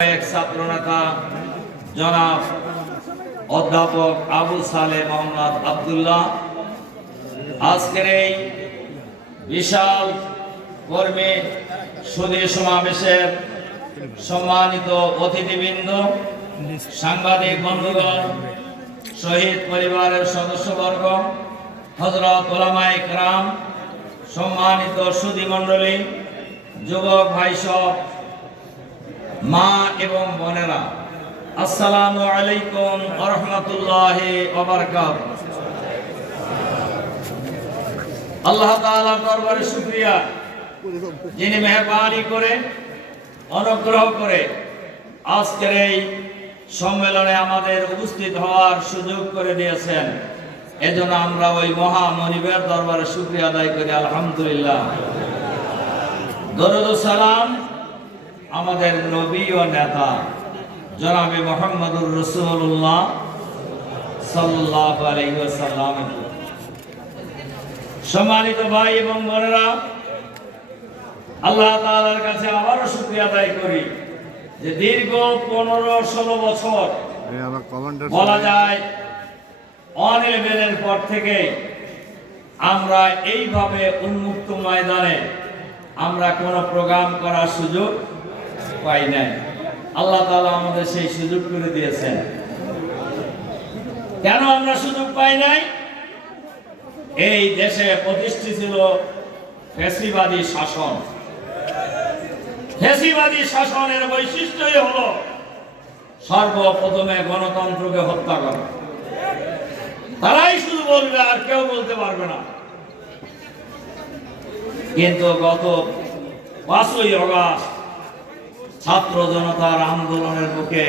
এক ছাত্রনেতা জনাব অধ্যাপক আবু সালে মোহাম্মদ আব্দুল্লাহ আজকের এই বিশাল কর্মী সুধী সমাবেশের সম্মানিত অতিথিবৃন্দ, সাংবাদিক বন্ধুগণ, শহীদ পরিবারের সদস্যবর্গ, হযরত উলামায়ে কেরাম, সম্মানিত সুধী মণ্ডলী, যুবক ভাই সব, মা এবং বোনেরা, আসসালামু আলাইকুম ওয়া রাহমাতুল্লাহি ওয়া বারাকাতুহু। আল্লাহ তাআলার দরবারে শুকরিয়া, যিনি মেহেরবানি করে অনুগ্রহ করে আজকের এই সম্মেলনে আমাদের উপস্থিত হওয়ার সুযোগ করে দিয়েছেন। এজন্য আমরা ওই মহামনিবের দরবারে শুকরিয়া আদায় করি, আলহামদুলিল্লাহ। দরুদ ও সালাম আমাদের নবী ও নেতা জনাবে মুহাম্মদুর রাসূলুল্লাহ সাল্লাল্লাহু আলাইহি ওয়াসাল্লাম। সম্মানিত ভাই এবং বোনেরা, আল্লাহ তাআলার কাছে আবারও শুকরিয়া আদায় করি যে দীর্ঘ 15-16 বছর বলা যায় অনিলেভেনের পর থেকে আমরা এইভাবে উন্মুক্ত ময়দানে আমরা কোনো প্রোগ্রাম করার সুযোগ পাই নাই। আল্লাহ তাআলা আমাদের সেই সুযোগ করে দিয়েছেন। কেন আমরা সুযোগ পাই নাই? এই দেশে প্রতিষ্ঠিত ছিল ফ্যাসিবাদী শাসন। ফ্যাসিবাদী শাসনের বৈশিষ্ট্যই হলো সর্বপ্রথমে গণতন্ত্রকে হত্যা করা। তারাই শুধু বলবে, আর কেউ বলতে পারবে না। কিন্তু গত 5ই আগস্ট ছাত্র জনতার আন্দোলনের বুকে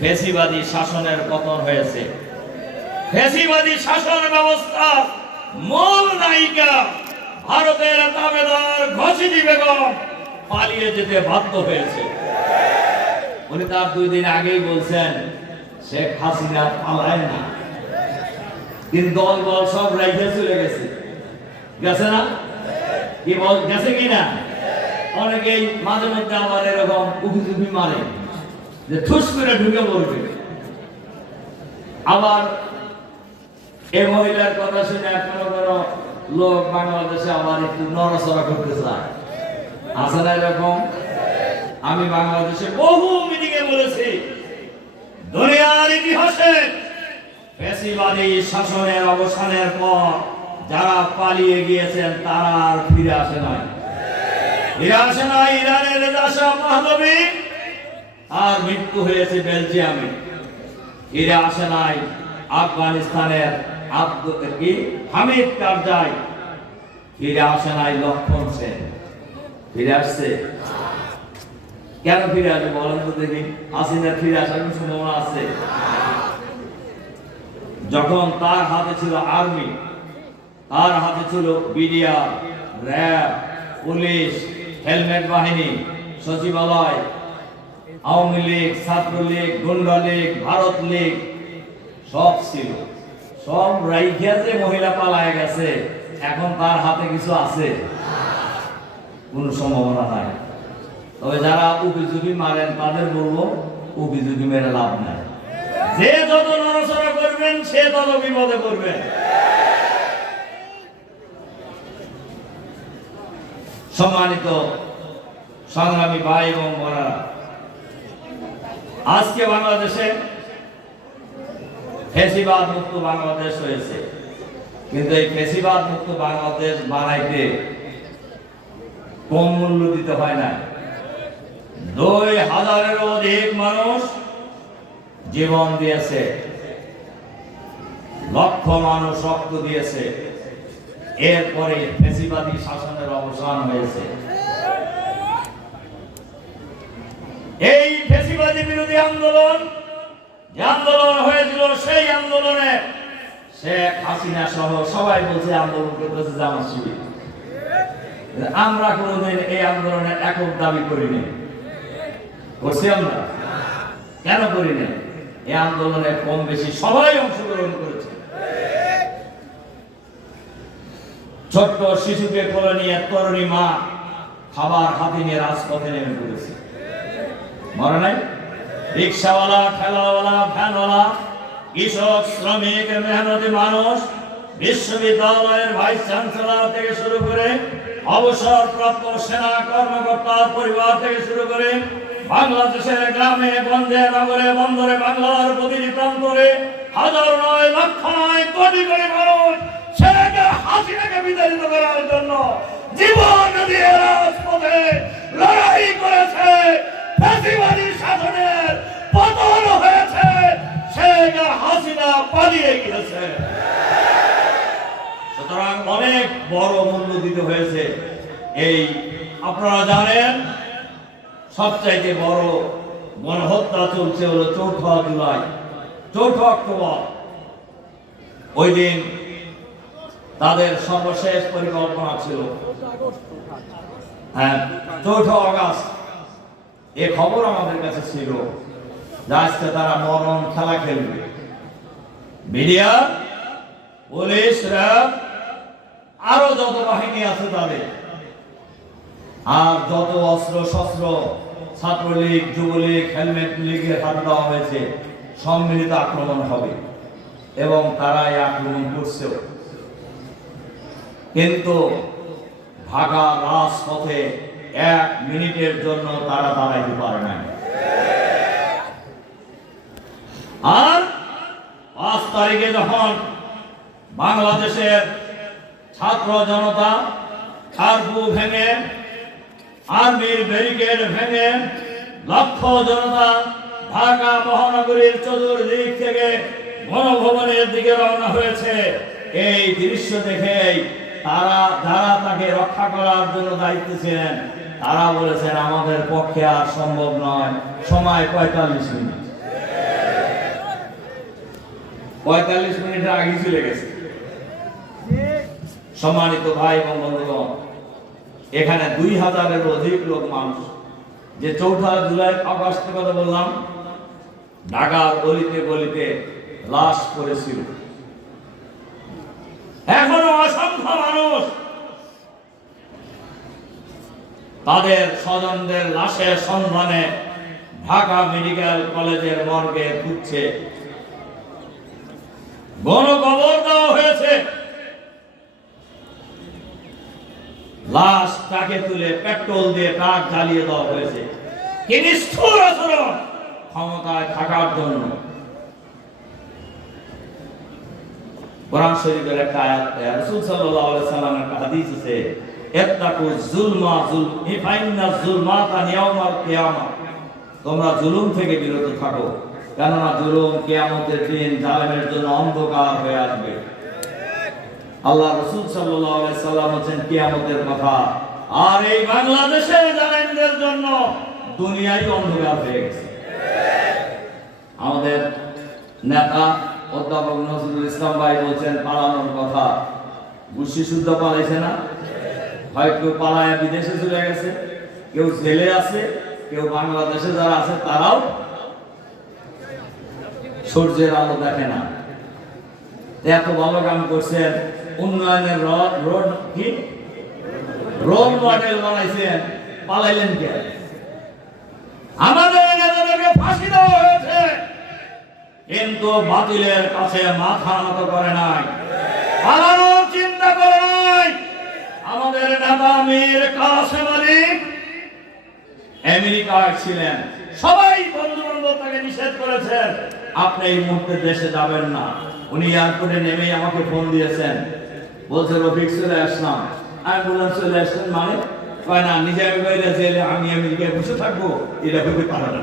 ফ্যাসিবাদী শাসনের পতন হয়েছে। ফ্যাসিবাদী শাসন ব্যবস্থা মূল নায়িকা ভারতের তাবেদার ঘসিটি বেগম পালিয়ে যেতে বাধ্য হয়েছে। উনি তার 2 দিন আগেই বলছেন শেখ হাসিনা পালায় না, কিন্তু দল সব রাইখে চলে গেছে। গেছে না? কি বল গেছে কিনা? অনেকেই মাঝে মধ্যে আবার এরকম উকি মারে যে ঠুস করে ঢুকে পড়বে। আবার এই মহিলার কথা শুনে কোনো লোক বাংলাদেশে আবার একটু নড়াচড়া করতে চায়। আছে না এরকম? আমি বাংলাদেশে বহু মিটিং এ বলেছি, দুনিয়ার ইতিহাসে ফ্যাসিবাদী শাসনের অবসানের পর যারা পালিয়ে গিয়েছেন তারা আর ফিরে আসে নাই। ইরানের রেজা শাহ পাহলভী আর মৃত্যু হয়েছে বেলজিয়ামে। ফিরে আসে নাই আফগানিস্তানের হামিদ কারজাই। ফিরে আসে নাই লক্ষণ সেন। ফিরে আসছে? কেন ফিরে আসে বলেন তো দেখি? হাসিনা ফিরে আসার কোনো সম্ভাবনা আছে? যখন তার হাতে ছিল আর্মি, তার হাতে ছিল বিডিআর, র্যাব, পুলিশ, হেলমেট বাহিনী, সচিবালয়, আওয়ামী লীগ, ছাত্রলীগ, গুন্ডা লীগ, ভারত লীগ সব ছিল। সব রাইখা যে মহিলা পালায় গেছে, এখন তার হাতে কিছু আছে? কোনো সম্ভাবনা নাই। তবে যারা উকিঝুঁকি মারেন তাদের বলবো, উকিঝুঁকি মেরে লাভ নাই। যে যত নড়াচড়া করবেন সে তত বিপদে পড়বেন। সম্মানিত সংগ্রামী ভাই এবং বোনেরা, আজকে বাংলাদেশে ফ্যাসিবাদ মুক্ত বাংলাদেশ হয়েছে, কিন্তু এই ফ্যাসিবাদ মুক্ত বাংলাদেশ বানাইতে কম মূল্য দিতে হয় না। 2000-এরও অধিক মানুষ জীবন দিয়েছে, লক্ষ মানুষ রক্ত দিয়েছে। এরপরে ফ্যাসিবাদী শাসনের অবসান হয়েছে। এই ফ্যাসিবাদী বিরোধী আন্দোলন যে আন্দোলন হয়েছিল, সেই আন্দোলনে শেখ হাসিনা সহ সবাই বলছে আন্দোলন করতেছে জামাত শিবির। আমরা কোনোদিন এই আন্দোলনের একক দাবি করিনি। করছি আমরা? কেন করিনি? এই আন্দোলনে কম বেশি সবাই অংশগ্রহণ করেছে। ছোট্ট শিশুকে কোলে নিয়ে তরুণী মা খাবার হাতে নিয়ে রাজপথে নেমে পড়েছে। মনে নাই? রিক্সাওয়ালা, ঠেলাওয়ালা, ভ্যানওয়ালা, কৃষক, শ্রমিক, মেহনতি মানুষ, বিশ্ববিদ্যালয়ের ভাইস চ্যান্সেলর থেকে শুরু করে অবসরপ্রাপ্ত সেনা কর্মকর্তার পরিবার থেকে শুরু করে বাংলাদেশের গ্রামে গঞ্জে নগরে বন্দরে বাংলার প্রতিটি প্রান্তরে হাজার নয় লক্ষ নয় কোটি কোটি মানুষ শেখ হাসিনাকে বিতাড়িত করার জন্য জীবন দিয়ে রাজপথে লড়াই করেছে। ফ্যাসিবাদী শাসনের পতন হয়েছে, শেখ হাসিনা পালিয়ে গিয়েছে। সুতরাং অনেক বড় মূল্য দিতে হয়েছে। এই আপনারা জানেন সবচাইতে বড় গণহত্যা চলছে হলো ৪ঠা জুলাই, ৪ঠা অক্টোবর। ওই দিন তাদের সর্বশেষ পরিকল্পনা ছিল, হ্যাঁ ৪ঠা আগস্ট। এ খবর আমাদের কাছে ছিল যে আজকে তারা মরণ খেলা খেলবে। মিডিয়া, পুলিশ, র্যাব, আরো যত বাহিনী আছে তাদের, আর যত অস্ত্র শস্ত্র ছাত্রলীগ, যুবলীগ, হেলমেট লীগের হাতে দেওয়া হয়েছে, সম্মিলিত আক্রমণ হবে এবং তারা এই আক্রমণ করছেও। কিন্তু ঢাকা রাজপথে 1 মিনিটের জন্য তারা দাঁড়াইতে পারে না। আর 5 তারিখে যখন বাংলাদেশের ছাত্র জনতা কার্ফু ভেঙে, আর্মির ব্যারিকেড ভেঙে লক্ষ জনতা ঢাকা মহানগরীর চতুর্দিক থেকে গণভবনের দিকে রওনা হয়েছে, এই দৃশ্য দেখেই যারা তাকে রক্ষা করার জন্য দায়িত্ব ছিলেন তারা বলেছেন আমাদের পক্ষে আর সম্ভব নয়, সময় 45 মিনিট। 45 মিনিটের আগে চলে গেছে। সম্মানিত ভাই এবং বন্ধুগণ, এখানে 2000-এর অধিক লোক মানুষ, যে ৪ঠা জুলাই আগস্টের কথা বললাম, ঢাকার গলিতে গলিতে লাশ পড়েছিল। এখনো অসংখ্য মানুষ তাদের স্বজনদের লাশের সন্ধানে ঢাকা মেডিকেল কলেজের মর্গে খুঁজছে। গণকবর দেওয়া হয়েছে, লাশ তাকে তুলে পেট্রোল দিয়ে ট্রাক জ্বালিয়ে দেওয়া হয়েছে। কি নিষ্ঠুর আচরণ ক্ষমতায় থাকার জন্য। কোরআন শরীফের একটা আয়াত, রাসূল সাল্লাল্লাহু আলাইহি সাল্লামের একটা হাদিস আছে, ইত্তাকু যুলমা ফাইন্না যুলমাতা ইয়াউমাল কিয়ামা, তোমরা জুলুম থেকে বিরত থাকো, কেননা জুলুম কিয়ামতের দিন জালেমের জন্য অন্ধকার হয়ে আসবে। আল্লাহ রাসূল সাল্লাল্লাহু আলাইহি সাল্লাম বলেন কিয়ামতের কথা, আর এই বাংলাদেশের জালেমদের জন্য দুনিয়াই অন্ধকার হয়ে গেছে। আমাদের নেতা অধ্যাপক নজরুল ইসলাম ভাই বলছেন পালানোর কথা, গুছি শুদ্ধ পালাইছে না, হয়তো পালায় বিদেশে চলে গেছে, কেউ জেলে আছে, কেউ বাংলাদেশে যারা আছে তারাও সূর্যের আলো দেখে না। এত ভালো কাম করছেন, উন্নয়নের রোড কি রোল মডেল বানাইছেন, পালাইলেন কে? আমাদের নেতাদেরকে ফাঁসি দেওয়া হয়েছে, কিন্তু বাতিলের কাছে মাথা নত করে নাই, পালানোর চিন্তা করে নাই। আমাদের নেতা মীর কাসেম আলী আমেরিকায় ছিলেন, সবাই বন্ধু বান্ধব তাকে নিষেধ করেছেন, আপনি এই মুহূর্তে দেশে যাবেন না। উনি এয়ারপোর্টে নেমেই আমাকে ফোন দিয়েছেন, বলছে রফিক চলে আসলাম। আমি বললাম চলে আসলেন মানে? কয় না, নিজে বাইরে জেলে আমি আমেরিকায় বসে থাকবো, এটা ভেবে পারে না।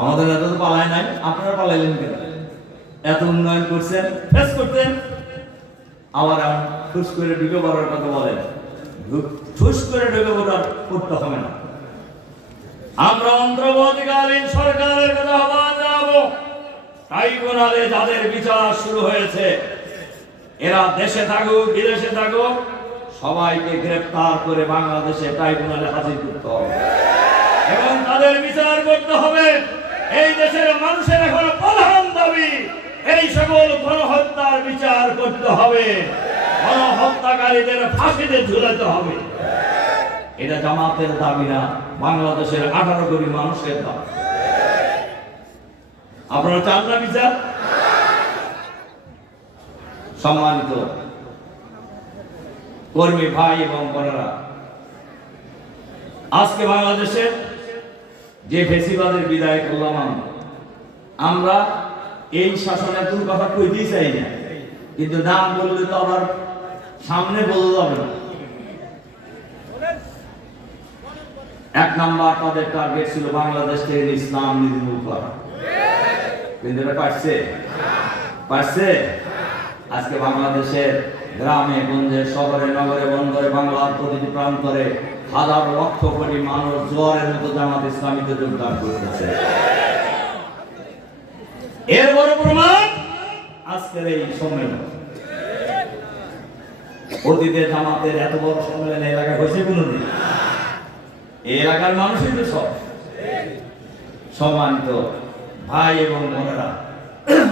আমাদের নেতা তো পালায় নাই, আপনারা পালাইলেন কেন? এত উন্নয়ন করছেন, ফেস করতেন, আবার ঠুস করে ঢুকে পড়ার কথা বলেন। ঠুস করে ঢুকে পড়ার করতে হবে না। আমরা অন্তর্বর্তীকালীন সরকারের কাছে আহ্বান জানাবো, ট্রাইব্যুনালে যাদের বিচার শুরু হয়েছে, এরা দেশে থাকুক বিদেশে থাকুক, সবাইকে গ্রেফতার করে বাংলাদেশে ট্রাইব্যুনালে হাজির করতে হবে এবং তাদের বিচার করতে হবে। এই দেশের মানুষের এখন প্রধান দাবি এই সকল গণহত্যার বিচার করতে হবে, গণহত্যাকারীদের ফাঁসিতে ঝুলাতে হবে। এটা জামাতের দাবি না, বাংলাদেশের 18 কোটি মানুষের দাবি। আপনারা চান না বিচার? সম্মানিত কর্মী ভাই এবং বোনেরা, আজকে বাংলাদেশে যে ফেসিবাদের বিদায় করলাম আমরা এই শাসনের কোন কথা কইতেই চাই না, কিন্তু নাম বললে তো আবার সামনে বলা যাবে না। এক নাম্বার তাদের টার্গেট ছিল বাংলাদেশ থেকে ইসলাম নির্মূল করা, কিন্তু এটা পারছে? আজকে বাংলাদেশের গ্রামে গঞ্জে শহরে নগরে বন্দরে বাংলার প্রতিটি প্রান্তরে হাজার লক্ষ কোটি মানুষ জোয়ারের মতো জামাত ইসলামীতে যোগদান করতেছে। এর বড় প্রমাণ আজকের এই সম্মেলন। অতীতে জামাতের এত বড় সম্মেলন এলাকায় হয়েছে কোনদিন? এই এলাকার মানুষই তো সব। সম্মানিত ভাই এবং বোনেরা,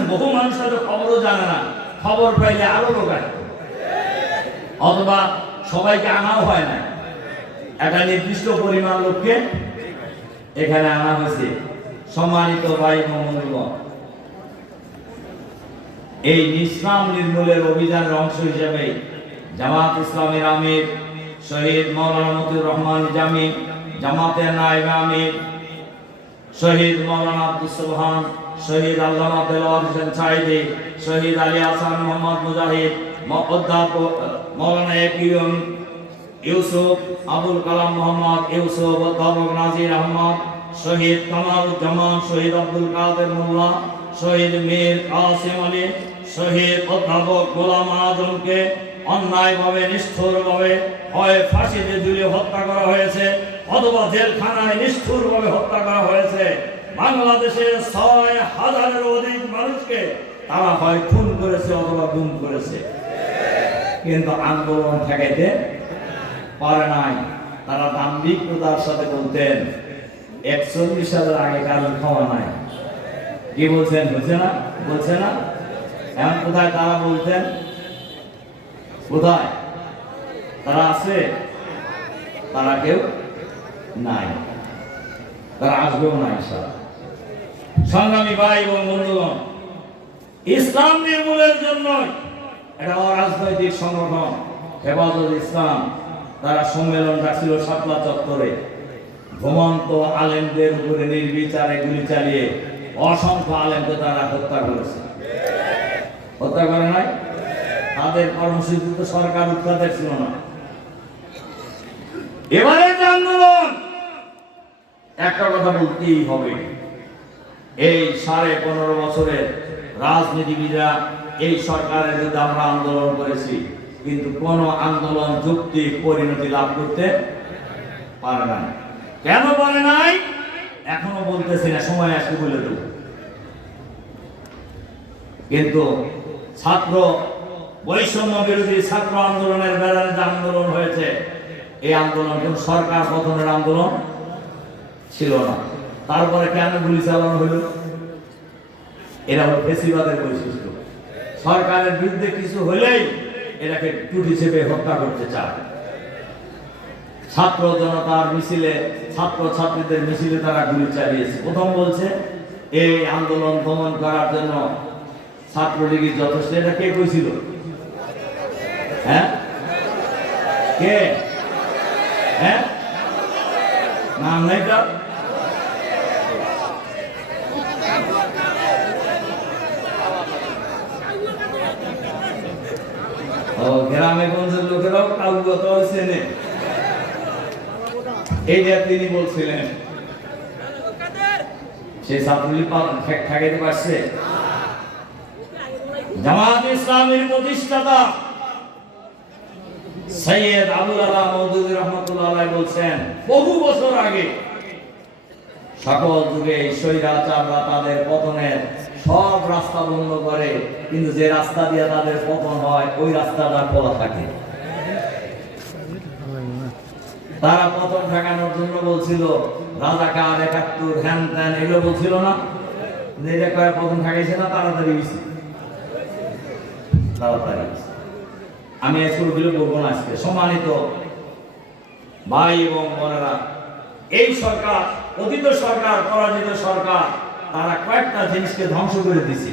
বহু মানুষ হয়তো খবরও জানে না, খবর পাইলে আরো লোক আসবে, অথবা সবাইকে আনাও হয় না। একটা নির্দিষ্ট পরিমাণ লোককে এখানে আনা হয়েছে। সম্মানিত ভাই এবং বন্ধুগণ, এই ইসলাম নির্মূলের অভিযানের অংশ হিসেবে জামাত ইসলামের আমির শহীদ মাওলানা মতিউর রহমান নিজামী, জামাতের নায়েব আমির শহীদ মাওলানা আব্দুল সুবহান, শহীদ আল্লামা দেলোয়ার হোসেন সাঈদী, শহীদ আলী হাসান মোহাম্মদ মুজাহিদ, অধ্যাপক মাওলানা একিউম ইউসুফ, আবুল কালাম মোহাম্মদ ইউসুফ, অধ্যাপক নাজির আহমদ, শহীদ কামারুজ্জামান, শহীদ আব্দুল কাদের মোল্লা, শহীদ মীর কাসেম আলী, শহীদ অধ্যাপক গোলাম আজমকে অন্যায়ভাবে নিষ্ঠুরভাবে হয় ফাঁসিতে ঝুলিয়ে হত্যা করা হয়েছে অথবা জেলখানায় নিষ্ঠুরভাবে হত্যা করা হয়েছে। বাংলাদেশের 6,000-এরও অধিক মানুষকে তারা হয় খুন করেছে অথবা গুম করেছে, কিন্তু আন্দোলন ঠেকাইতে পারে নাই। তারা দাম্ভিকতার সাথে বলতেন 41 সালের আগে কারোর ক্ষমা নাই। কি বলছেন? বলছে না? এখন কোথায় তারা বলতেন? কোথায় তারা আছে? তারা কেউ নাই, তারা আসবেও না ইনশাআল্লাহ। সংগ্রামী ভাই এবং বন্ধুগণ, ইসলাম নির্মূলের জন্য একটা অরাজনৈতিক সংগঠন হেফাজত ইসলাম তারা সম্মেলন রাখছিল শাপলা চত্বরে। ঘুমন্ত আলেমদের উপরে নির্বিচারে গুলি চালিয়ে অসংখ্য আলেমকে তারা হত্যা করেছে। হত্যা করে নাই? তাদের কর্মসূচি তো সরকার উৎখাতের ছিল না। এবারে আন্দোলন একটা কথা বলতেই হবে, এই 15.5 বছরের রাজনীতিবিদরা এই সরকারের বিরুদ্ধে আমরা আন্দোলন করেছি, কিন্তু কোন আন্দোলন যুক্তি পরিণতি লাভ করতে পারে নাই। কেন পারে নাই এখনো বলতেছি না, সময় আসলে বলে দেব। কিন্তু ছাত্র বৈষম্য বিরোধী ছাত্র আন্দোলনের ব্যানারে যে আন্দোলন হয়েছে, এই আন্দোলন কোন সরকার পতনের আন্দোলন ছিল না। তারপরে কেন গুলি চালানো হলো? এরা হল ফেসিবাদের বৈশিষ্ট্য। সরকারের বিরুদ্ধে কিছু হলেই এটাকে টুটি চেপে হত্যা করতে চায়। ছাত্র জনতার মিছিলে, ছাত্র ছাত্রীদের মিছিলে তারা গুলি চালিয়েছে। প্রথম বলছে এই আন্দোলন দমন করার জন্য ছাত্রলীগের যথেষ্ট। এটা কে কইছিল? হ্যাঁ, কে? হ্যাঁ, নাম নাই তার? ও, গ্রামে গঞ্জের লোকেরাও কাউগত চেনে। এইটা তিনি বলছিলেন। সে ছাত্রলীগ ঠেকাইতে পারছে? জামাত ইসলামের প্রতিষ্ঠাতা সৈয়দ আবুল আলা মওদুদী রাহমাতুল্লাহ আলাইহি বলছেন, বহু বছর আগে সকল যুগে স্বৈরাচাররা তাদের পতনের সব রাস্তা বন্ধ করে, কিন্তু যে রাস্তা দিয়ে তাদের পতন হয় ওই রাস্তাটা খোলা থাকে। তারা পতন ঠেকানোর জন্য বলছিল রাজাকার, 71, হ্যান ত্যান, এগুলো বলছিল না? এটা কয়েক পতন ঠেকাইছে না? তাড়াতাড়ি গেছে, তাড়াতাড়ি। আমি আজকে ওগুলো বলবো না আজকে। সম্মানিত ভাই এবং বোনেরা, এই সরকার, অতীত সরকার, পরাজিত সরকার, তারা কয়েকটা জিনিসকে ধ্বংস করে দিছে।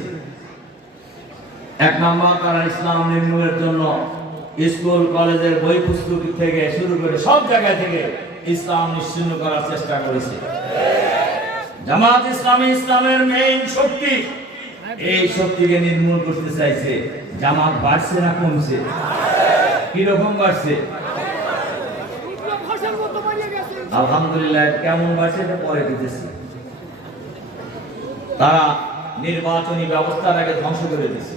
এক নম্বর, তারা ইসলাম নির্মূলের জন্য স্কুল কলেজের বই পুস্তক থেকে শুরু করে সব জায়গা থেকে ইসলাম নিশ্চিহ্ন করার চেষ্টা করেছে। জামাত ইসলামী ইসলামের মেইন শক্তি, এই শক্তিকে নির্মূল করতে চাইছে। জামাত বাড়ছে না কমছে? কিরকম বাড়ছে? আলহামদুলিল্লাহ। কেমন বাড়ছে এটা পরে দিতেছি। তারা নির্বাচনী ব্যবস্থাটাকে ধ্বংস করে দিচ্ছে।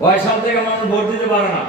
কয় সাল থেকে মানুষ ভোট দিতে পারে না।